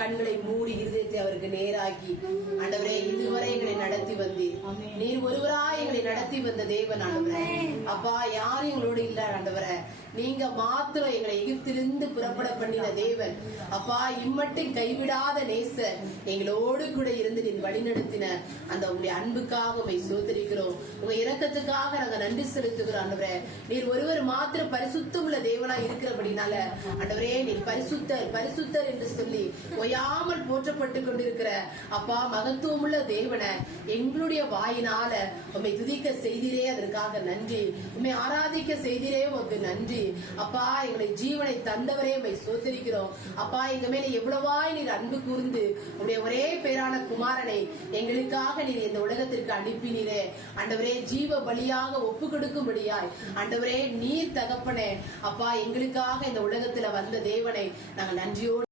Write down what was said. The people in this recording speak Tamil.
கண்களை மூடி இருதயத்தை அவருக்கு நேராக்கி ஆண்டவரே இதுவரை எங்களை நடத்தி வந்தீர். நீர் ஒருவராய் எங்களை நடத்தி வந்த தேவன் ஆண்டவரே. அப்பா யாரும் எங்களோடு இல்ல ஆண்டவரே, நீங்க மாத்திரம் எங்களை எகிப்திலிருந்து புறப்பட பண்ணின தேவன். அப்பா இம்மட்டும் கைவிடாத நேசர், எங்களோடு கூட இருந்து நீ வழிநடத்தின அந்த உங்களுடைய அன்புக்காக உங்களை சோதரிக்கிறோம். உங்க இரக்கத்துக்காக நாங்க நன்றி செலுத்துகிறோம் ஆண்டவரே. நீர் ஒருவர் மாத்திரம் பரிசுத்தம் உள்ள தேவனா இருக்கிறபடினால ஆண்டவரே நீர் பரிசுத்தர் பரிசுத்தர் என்று சொல்லி ஓயாமல் போற்றப்பட்டு கொண்டிருக்கிற அப்பா மகத்துவம் உள்ள தேவனை எங்களுடைய வாயினால உண்மை துதிக்க செய்திரே, அதற்காக நன்றி. உண்மை ஆராதிக்க செய்திரே, உனக்கு நன்றி. அப்பா எங்களை ஜீவனை தந்தவரே உம்மை சோதரிக்கிறோம். அப்பா எங்க மேல எவ்வளவாய் நீர் அன்பு கூர்ந்து உடைய ஒரே பேரான குமாரனை எங்களுக்காக நீர் இந்த உலகத்திற்கு அனுப்பினீரே ஆண்டவரே. ஜீவ பலியாக ஒப்பு கொடுக்கும்படியாய் ஆண்டவரே நீர் தகப்பனே அப்பா எங்களுக்காக இந்த உலகத்துல வந்த தேவனை நாங்கள் நன்றியோடு